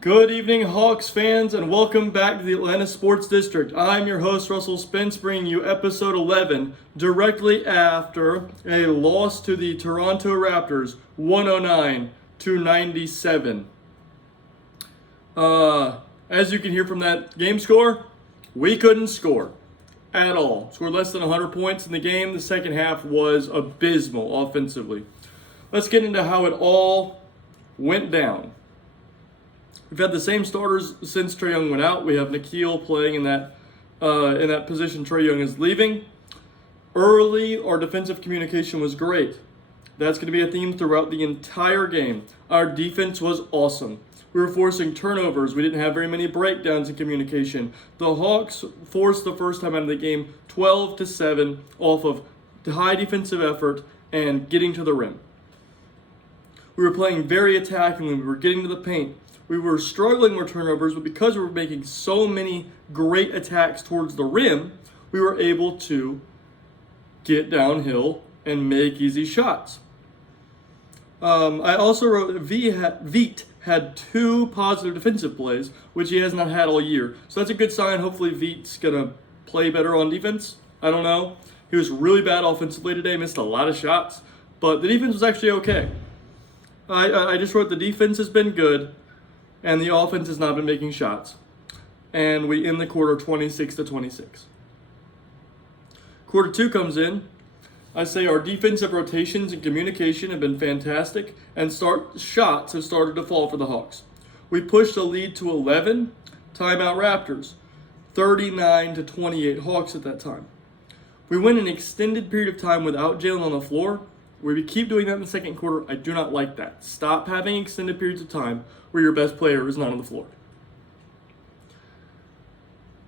Good evening, Hawks fans, and welcome back to the Atlanta Sports District. I'm your host, Russell Spence, bringing you episode 11, directly after a loss to the Toronto Raptors, 109-97. As you can hear from that game score, we couldn't score at all. Scored less than 100 points in the game. The second half was abysmal offensively. Let's get into how it all went down. We've had the same starters since Trae Young went out. We have Nikhil playing in that position Trae Young is leaving. Early, our defensive communication was great. That's going to be a theme throughout the entire game. Our defense was awesome. We were forcing turnovers. We didn't have very many breakdowns in communication. The Hawks forced the first time out of the game 12-7 off of high defensive effort and getting to the rim. We were playing very attackingly. We were getting to the paint. We were struggling with turnovers, but because we were making so many great attacks towards the rim, we were able to get downhill and make easy shots. I also wrote Veet had 2 positive defensive plays, which he has not had all year. So that's a good sign. Hopefully Veet's going to play better on defense. I don't know. He was really bad offensively today, missed a lot of shots, but the defense was actually okay. I just wrote the defense has been good, and the offense has not been making shots. And we end the quarter 26-26. Quarter 2 comes in. I say our defensive rotations and communication have been fantastic, and shots have started to fall for the Hawks. We pushed the lead to 11, timeout Raptors, 39-28 Hawks at that time. We went an extended period of time without Jalen on the floor. We keep doing that in the second quarter. I do not like that. Stop having extended periods of time where your best player is not on the floor.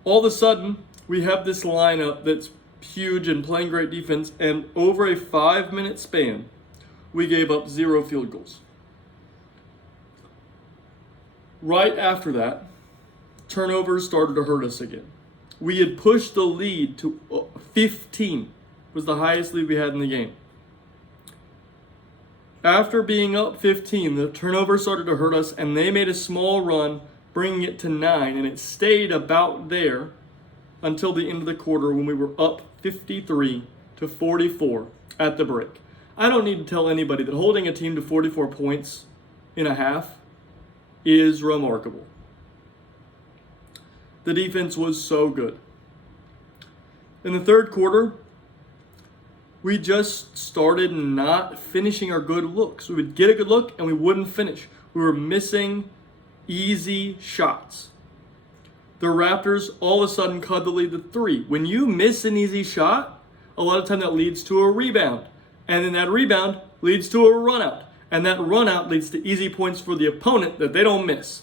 All of a sudden, we have this lineup that's huge and playing great defense, and over a 5-minute span, we gave up 0 field goals. Right after that, turnovers started to hurt us again. We had pushed the lead to 15, was the highest lead we had in the game. After being up 15, the turnover started to hurt us, and they made a small run, bringing it to 9, and it stayed about there until the end of the quarter when we were up 53-44 at the break. I don't need to tell anybody that holding a team to 44 points in a half is remarkable. The defense was so good. In the third quarter, we just started not finishing our good looks. We would get a good look and we wouldn't finish. We were missing easy shots. The Raptors all of a sudden cut the lead to 3. When you miss an easy shot, a lot of time that leads to a rebound. And then that rebound leads to a run out. And that run out leads to easy points for the opponent that they don't miss.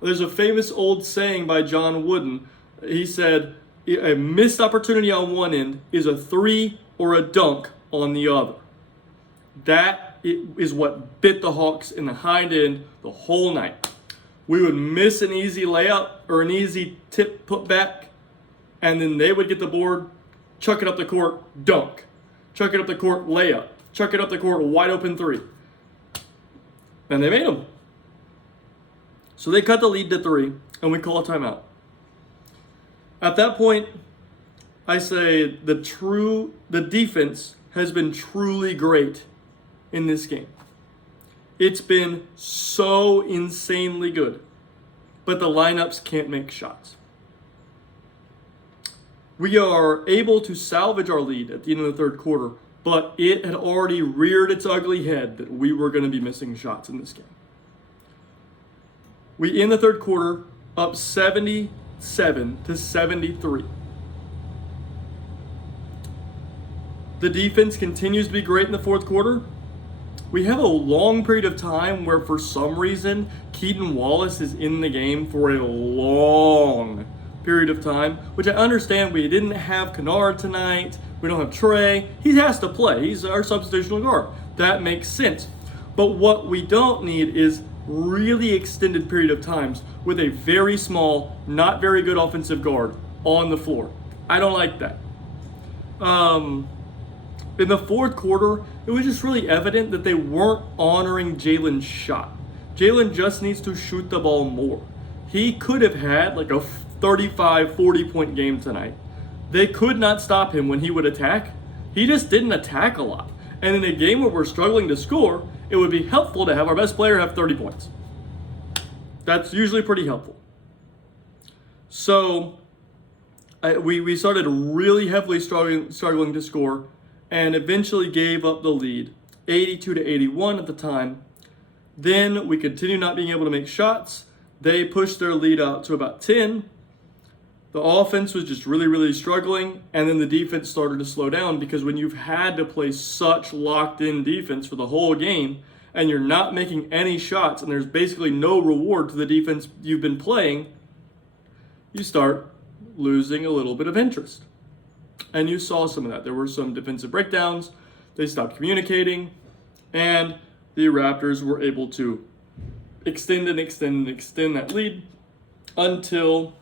There's a famous old saying by John Wooden. He said, a missed opportunity on one end is a 3 or a dunk on the other. That is what bit the Hawks in the hind end the whole night. We would miss an easy layup or an easy tip put back, and then they would get the board, chuck it up the court, dunk. Chuck it up the court, layup. Chuck it up the court, wide open 3. And they made them. So they cut the lead to 3, and we call a timeout. At that point, I say the defense has been truly great in this game. It's been so insanely good, but the lineups can't make shots. We are able to salvage our lead at the end of the third quarter, but it had already reared its ugly head that we were going to be missing shots in this game. We end the third quarter up 77-73. The defense continues to be great in the fourth quarter. We have a long period of time where for some reason Keaton Wallace is in the game for a long period of time, which I understand. We didn't have Kennard tonight. We don't have Trae. He has to play. He's our substitutional guard. That makes sense. But what we don't need is really extended period of times with a very small, not very good offensive guard on the floor. I don't like that. In the fourth quarter, it was just really evident that they weren't honoring Jalen's shot. Jalen just needs to shoot the ball more. He could have had like a 35, 40-point game tonight. They could not stop him when he would attack. He just didn't attack a lot. And in a game where we're struggling to score, it would be helpful to have our best player have 30 points. That's usually pretty helpful. So we started really heavily struggling to score and eventually gave up the lead, 82 to 81 at the time. Then we continued not being able to make shots. They pushed their lead out to about 10. The offense was just really, really struggling, and then the defense started to slow down because when you've had to play such locked-in defense for the whole game and you're not making any shots and there's basically no reward to the defense you've been playing, you start losing a little bit of interest. And you saw some of that. There were some defensive breakdowns. They stopped communicating, and the Raptors were able to extend that lead until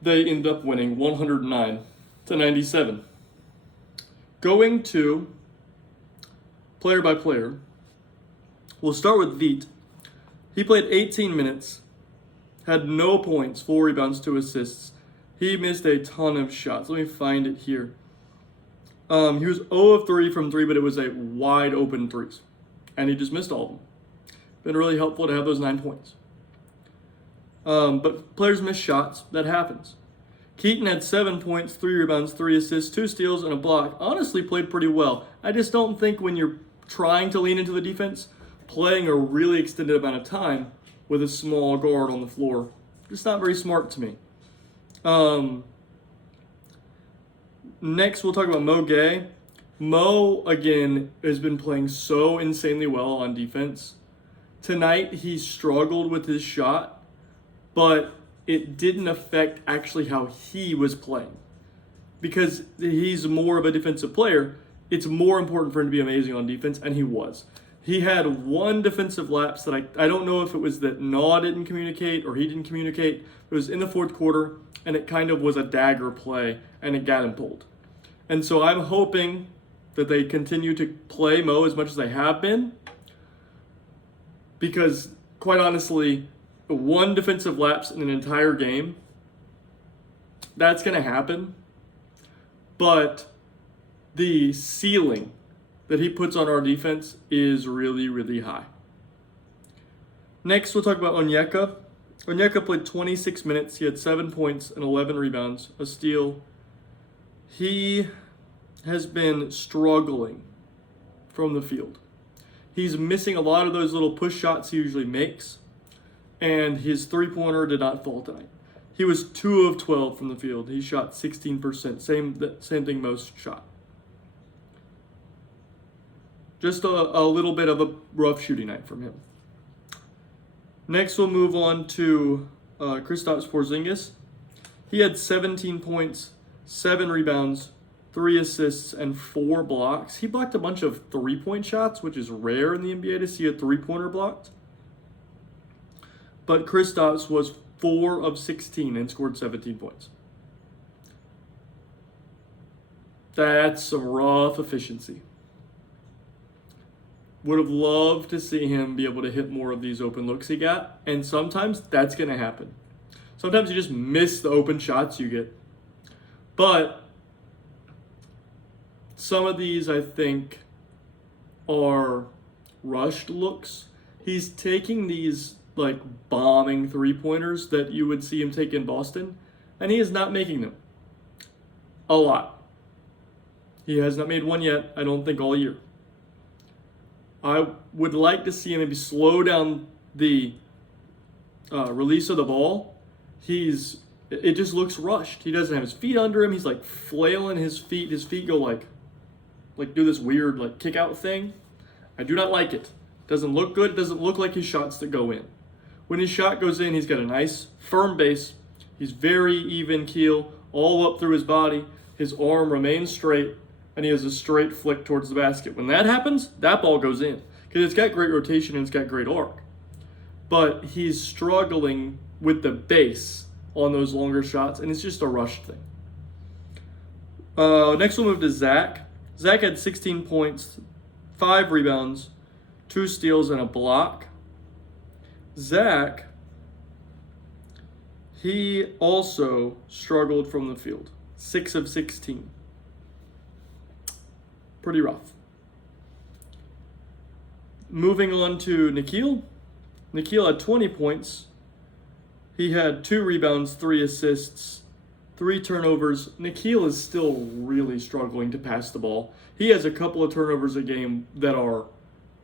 they end up winning 109 to 97. Going to player by player, we'll start with Veit. He played 18 minutes, had no points, 4 rebounds, 2 assists. He missed a ton of shots. Let me find it here. He was 0 of 3 from 3, but it was a wide open threes. And he just missed all of them. Been really helpful to have those 9 points. But players miss shots. That happens. Keaton had 7 points, 3 rebounds, 3 assists, 2 steals, and a block. Honestly, played pretty well. I just don't think when you're trying to lean into the defense, playing a really extended amount of time with a small guard on the floor, just not very smart to me. Next, we'll talk about Mo Gay. Mo, again, has been playing so insanely well on defense. Tonight, he struggled with his shot, but it didn't affect actually how he was playing. Because he's more of a defensive player, it's more important for him to be amazing on defense, and he was. He had one defensive lapse that I don't know if it was that Naw didn't communicate or he didn't communicate. It was in the fourth quarter, and it kind of was a dagger play, and it got him pulled. And so I'm hoping that they continue to play Mo as much as they have been, because quite honestly, one defensive lapse in an entire game, that's going to happen. But the ceiling that he puts on our defense is really, really high. Next, we'll talk about Onyeka. Onyeka played 26 minutes. He had 7 points and 11 rebounds, a steal. He has been struggling from the field. He's missing a lot of those little push shots he usually makes, and his three-pointer did not fall tonight. He was 2 of 12 from the field. He shot 16%, same thing most shot. Just a little bit of a rough shooting night from him. Next, we'll move on to Kristaps Porzingis. He had 17 points, 7 rebounds, 3 assists, and 4 blocks. He blocked a bunch of three-point shots, which is rare in the NBA to see a three-pointer blocked. But Kristaps was 4 of 16 and scored 17 points. That's some rough efficiency. Would have loved to see him be able to hit more of these open looks he got, and sometimes that's going to happen. Sometimes you just miss the open shots you get. But some of these, I think, are rushed looks. He's taking these like bombing three-pointers that you would see him take in Boston, and he is not making them a lot. He has not made one yet, I don't think, all year. I would like to see him maybe slow down the release of the ball. It just looks rushed. He doesn't have his feet under him. He's like flailing his feet. His feet go like do this weird like kick out thing. I do not like it. Doesn't look good. Doesn't look like his shots that go in. When his shot goes in, he's got a nice firm base. He's very even keel all up through his body. His arm remains straight, and he has a straight flick towards the basket. When that happens, that ball goes in because it's got great rotation and it's got great arc. But he's struggling with the base on those longer shots, and it's just a rush thing. Next we'll move to Zach. Zach had 16 points, 5 rebounds, 2 steals, and a block. Zach, he also struggled from the field. 6 of 16. Pretty rough. Moving on to Nikhil. Nikhil had 20 points. He had 2 rebounds, 3 assists, 3 turnovers. Nikhil is still really struggling to pass the ball. He has a couple of turnovers a game that are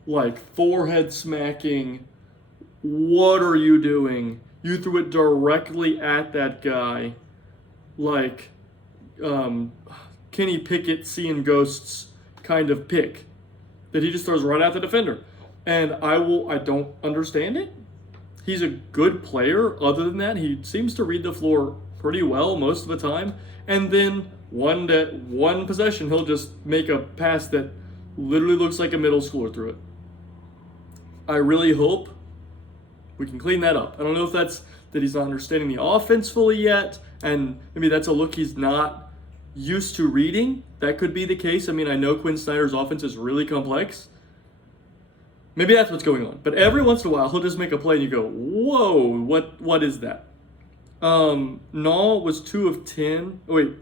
like forehead smacking. What are you doing? You threw it directly at that guy. Like Kenny Pickett seeing ghosts kind of pick that he just throws right at the defender. And I don't understand it. He's a good player. Other than that, he seems to read the floor pretty well most of the time. And then one possession, he'll just make a pass that literally looks like a middle schooler threw it. I really hope we can clean that up. I don't know if that's that he's not understanding the offense fully yet, and maybe that's a look he's not used to reading. That could be the case. I mean, I know Quinn Snyder's offense is really complex. Maybe that's what's going on. But every once in a while, he'll just make a play and you go, whoa, what is that? Nall was 2 of 10. Oh, wait.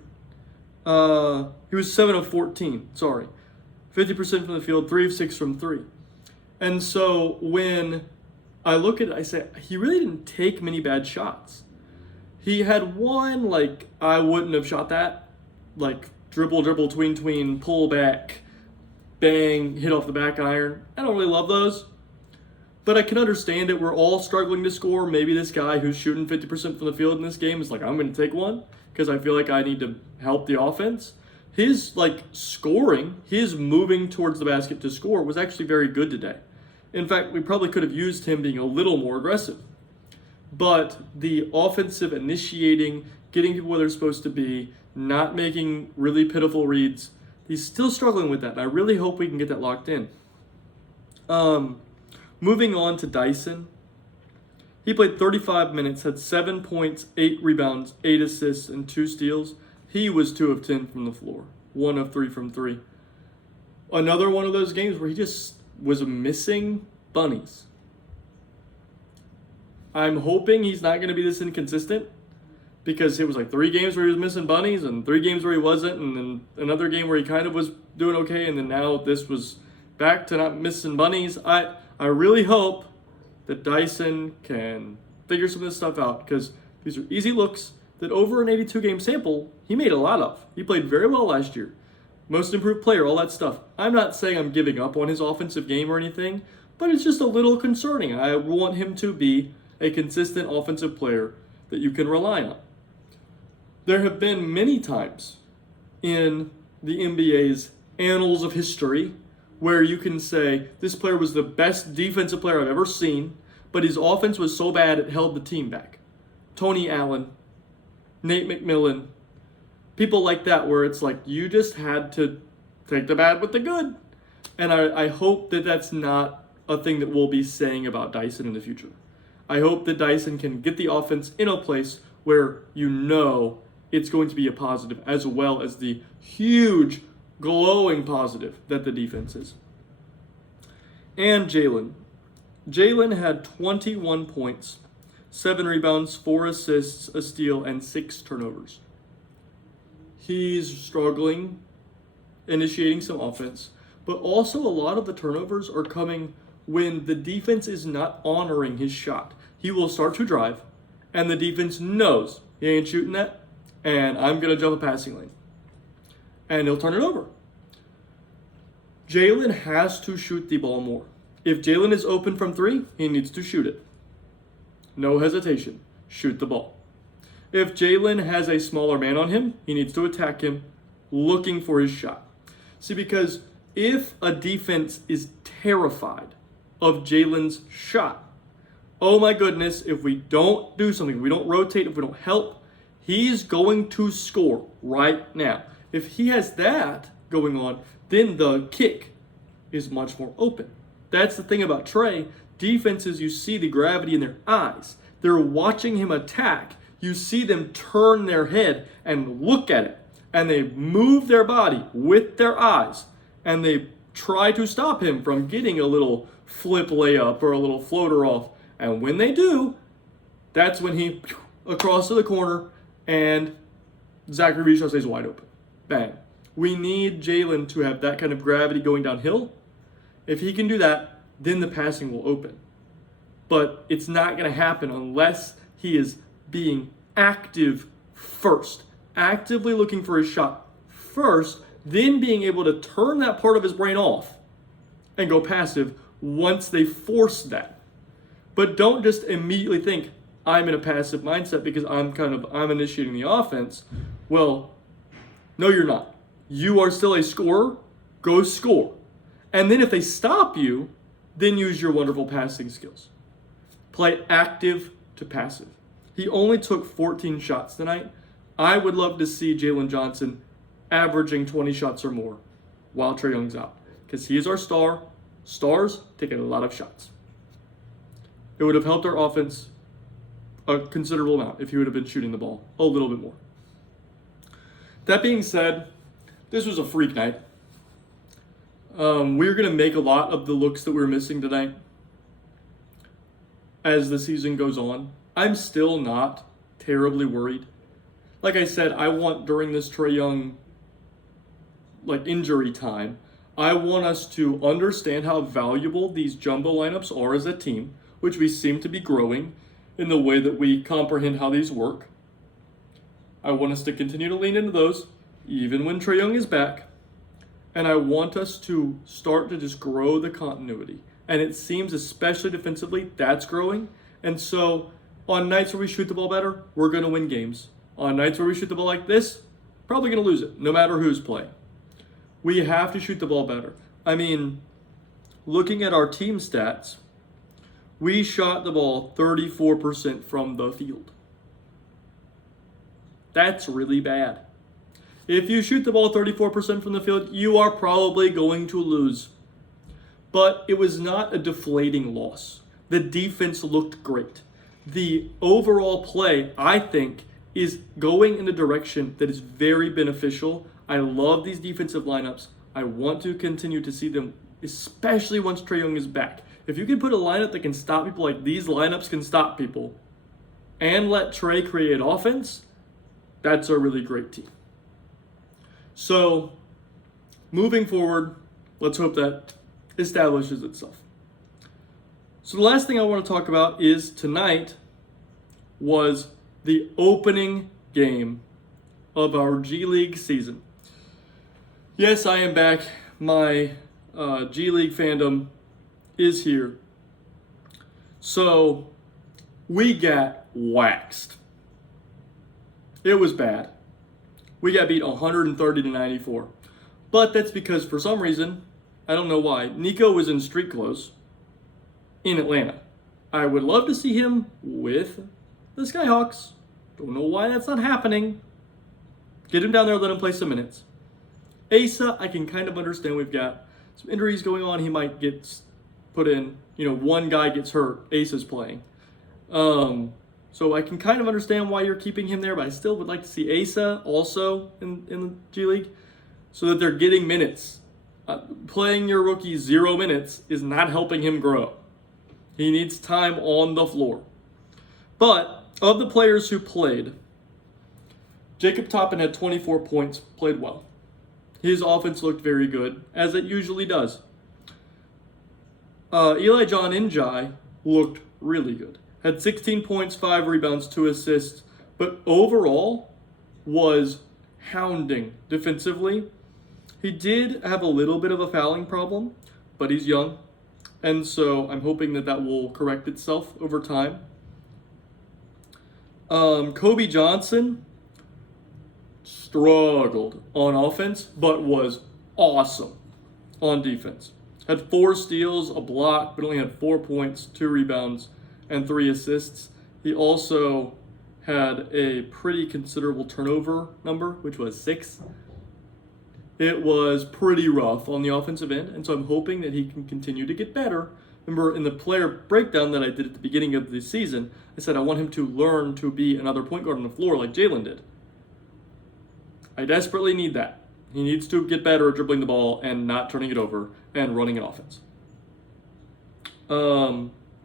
He was 7 of 14. Sorry. 50% from the field, 3 of 6 from 3. And so when I look at it, I say, he really didn't take many bad shots. He had one, like, I wouldn't have shot that. Like, dribble, tween, pull back, bang, hit off the back iron. I don't really love those. But I can understand it. We're all struggling to score. Maybe this guy who's shooting 50% from the field in this game is like, I'm going to take one because I feel like I need to help the offense. His, like, scoring, his moving towards the basket to score was actually very good today. In fact, we probably could have used him being a little more aggressive. But the offensive initiating, getting people where they're supposed to be, not making really pitiful reads, he's still struggling with that. And I really hope we can get that locked in. Moving on to Dyson. He played 35 minutes, had 7 points, 8 rebounds, 8 assists, and 2 steals. He was 2 of 10 from the floor, 1 of 3 from 3. Another one of those games where he just was missing bunnies. I'm hoping he's not going to be this inconsistent because it was like 3 games where he was missing bunnies and 3 games where he wasn't, and then another game where he kind of was doing okay, and then now this was back to not missing bunnies. I really hope that Dyson can figure some of this stuff out because these are easy looks that over an 82-game sample, he made a lot of. He played very well last year. Most improved player, all that stuff. I'm not saying I'm giving up on his offensive game or anything, but it's just a little concerning. I want him to be a consistent offensive player that you can rely on. There have been many times in the NBA's annals of history where you can say this player was the best defensive player I've ever seen, but his offense was so bad it held the team back. Tony Allen, Nate McMillan, people like that where it's like you just had to take the bad with the good. And I hope that that's not a thing that we'll be saying about Dyson in the future. I hope that Dyson can get the offense in a place where you know it's going to be a positive as well as the huge glowing positive that the defense is. And Jalen. Jalen had 21 points, 7 rebounds, 4 assists, a steal, and 6 turnovers. He's struggling initiating some offense, but also a lot of the turnovers are coming when the defense is not honoring his shot. He will start to drive, and the defense knows he ain't shooting that, and I'm going to jump a passing lane. And he'll turn it over. Jalen has to shoot the ball more. If Jalen is open from 3, he needs to shoot it. No hesitation. Shoot the ball. If Jalen has a smaller man on him, he needs to attack him, looking for his shot. See, because if a defense is terrified of Jalen's shot, oh my goodness, if we don't do something, if we don't rotate, if we don't help, he's going to score right now. If he has that going on, then the kick is much more open. That's the thing about Trey. Defenses, you see the gravity in their eyes. They're watching him attack. You see them turn their head and look at it. And they move their body with their eyes. And they try to stop him from getting a little flip layup or a little floater off. And when they do, that's when he across to the corner and Zachary Bischoff stays wide open. Bang. We need Jalen to have that kind of gravity going downhill. If he can do that, then the passing will open. But it's not going to happen unless he is being active first, actively looking for his shot first, then being able to turn that part of his brain off and go passive once they force that. But don't just immediately think, I'm in a passive mindset because I'm initiating the offense. Well, no, you're not. You are still a scorer. Go score. And then if they stop you, then use your wonderful passing skills. Play active to passive. He only took 14 shots tonight. I would love to see Jalen Johnson averaging 20 shots or more while Trae Young's out, because he is our star. Stars take a lot of shots. It would have helped our offense a considerable amount if he would have been shooting the ball a little bit more. That being said, this was a freak night. We're going to make a lot of the looks that we're missing tonight as the season goes on. I'm still not terribly worried. Like I said, I want during this Trae Young injury time, I want us to understand how valuable these jumbo lineups are as a team, which we seem to be growing in the way that we comprehend how these work. I want us to continue to lean into those, even when Trae Young is back. And I want us to start to just grow the continuity. And it seems, especially defensively, that's growing. And so on nights where we shoot the ball better, we're going to win games. On nights where we shoot the ball like this, probably going to lose it, no matter who's playing. We have to shoot the ball better. I mean, looking at our team stats, we shot the ball 34% from the field. That's really bad. If you shoot the ball 34% from the field, you are probably going to lose. But it was not a deflating loss. The defense looked great. The overall play, I think, is going in a direction that is very beneficial. I love these defensive lineups. I want to continue to see them, especially once Trae Young is back. If you can put a lineup that can stop people like these lineups can stop people and let Trae create offense, that's a really great team. So, moving forward, let's hope that establishes itself. So the last thing I want to talk about is tonight was the opening game of our G League season. Yes, I am back. My G League fandom is here. So we got waxed. It was bad. We got beat 130-94. But that's because for some reason, I don't know why, Nico was in street clothes in Atlanta. I would love to see him with the Skyhawks. Don't know why that's not happening. Get him down there, let him play some minutes. Asa, I can kind of understand. We've got some injuries going on. He might get put in. One guy gets hurt. Asa's playing. So I can kind of understand why you're keeping him there, but I still would like to see Asa also in the G League so that they're getting minutes. Playing your rookie 0 minutes is not helping him grow. He needs time on the floor. But of the players who played, Jacob Toppin had 24 points, played well. His offense looked very good, as it usually does. Eli John Njai looked really good. Had 16 points, 5 rebounds, 2 assists, but overall was hounding defensively. He did have a little bit of a fouling problem, but he's young, and so I'm hoping that will correct itself over time. Kobe Johnson struggled on offense, but was awesome on defense. Had 4 steals, a block, but only had 4 points, 2 rebounds, and 3 assists. He also had a pretty considerable turnover number, which was 6. It was pretty rough on the offensive end, and so I'm hoping that he can continue to get better. Remember, in the player breakdown that I did at the beginning of the season, I said I want him to learn to be another point guard on the floor like Jalen did. I desperately need that. He needs to get better at dribbling the ball and not turning it over and running an offense.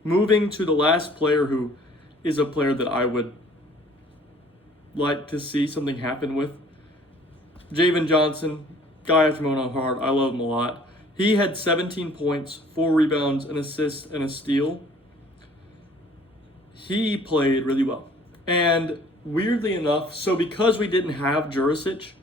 Moving to the last player who is a player that I would like to see something happen with. Javen Johnson, guy after my own heart. I love him a lot. He had 17 points, 4 rebounds, an assist, and a steal. He played really well. And weirdly enough, so because we didn't have Jurisic,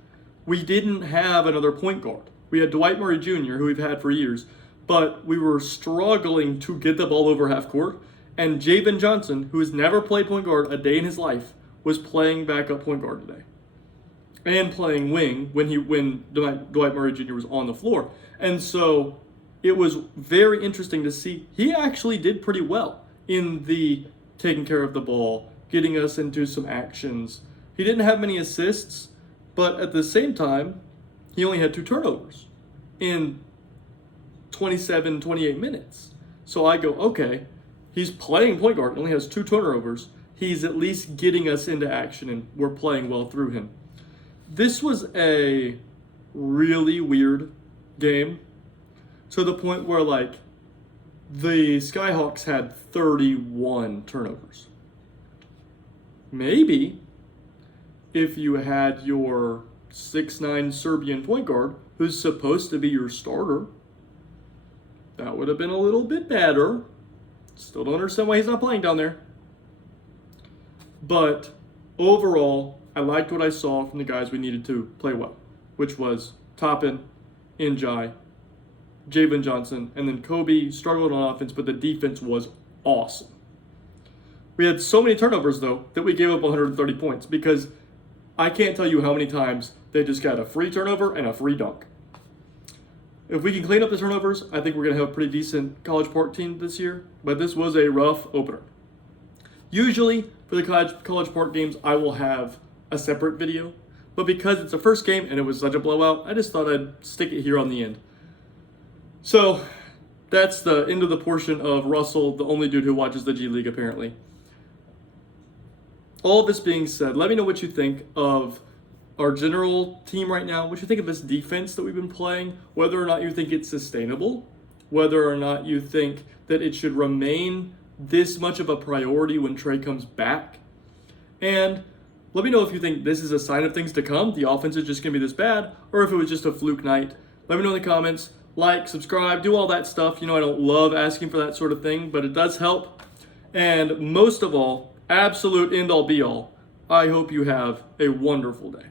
we didn't have another point guard. We had Dwight Murray Jr., who we've had for years, but we were struggling to get the ball over half court. And Javen Johnson, who has never played point guard a day in his life, was playing backup point guard today. And playing wing when Dwight Murray Jr. was on the floor. And so it was very interesting to see. He actually did pretty well in the taking care of the ball, getting us into some actions. He didn't have many assists, but at the same time, he only had 2 turnovers in 27, 28 minutes. So I go, okay, he's playing point guard, only has 2 turnovers. He's at least getting us into action, and we're playing well through him. This was a really weird game to the point where, like, the Skyhawks had 31 turnovers. Maybe if you had your 6'9" Serbian point guard, who's supposed to be your starter, that would have been a little bit better. Still don't understand why he's not playing down there. But overall, I liked what I saw from the guys we needed to play well, which was Toppin, Njai, Javen Johnson, and then Kobe struggled on offense, but the defense was awesome. We had so many turnovers, though, that we gave up 130 points because I can't tell you how many times they just got a free turnover and a free dunk. If we can clean up the turnovers, I think we're going to have a pretty decent College Park team this year, but this was a rough opener. Usually, for the College Park games, I will have a separate video, but because it's the first game and it was such a blowout, I just thought I'd stick it here on the end. So that's the end of the portion of Russell, the only dude who watches the G League apparently. All this being said, let me know what you think of our general team right now, what you think of this defense that we've been playing, whether or not you think it's sustainable, whether or not you think that it should remain this much of a priority when Trey comes back. And let me know if you think this is a sign of things to come, the offense is just going to be this bad, or if it was just a fluke night. Let me know in the comments. Like, subscribe, do all that stuff. You know I don't love asking for that sort of thing, but it does help. And most of all, absolute end-all be-all, I hope you have a wonderful day.